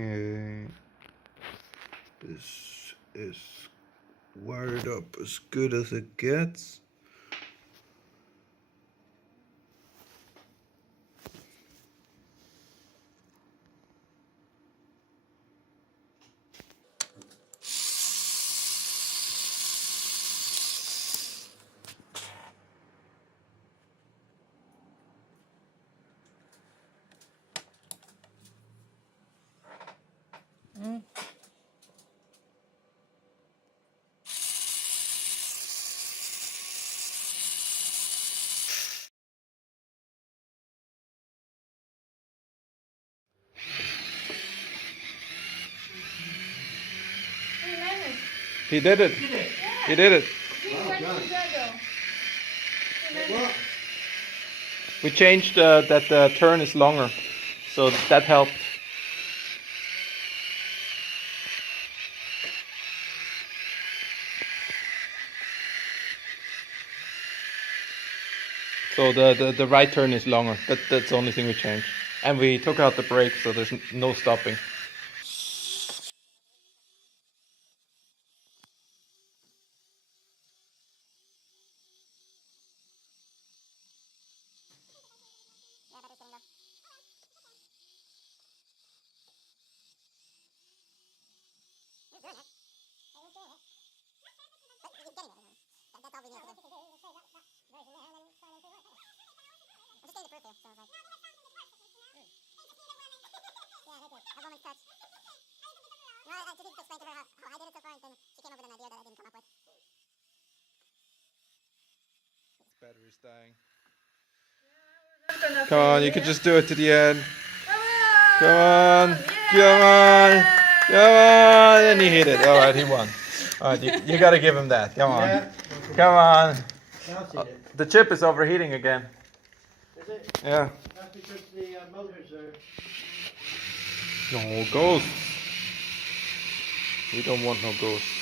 Okay. This is wired up as good as it gets. He did it. He did it. We changed that the turn is longer, so that helped. So the right turn is longer. That's the only thing we changed. And we took out the brake, so there's no stopping. Battery's dying. Come on, you can just do it to the end. Come on, come on, come on, and he hit it. All right, he won. All right, you got to give him that. Come on, come on. The chip is overheating again. Is it? Yeah. That's because the motors are... No ghosts. We don't want no ghosts.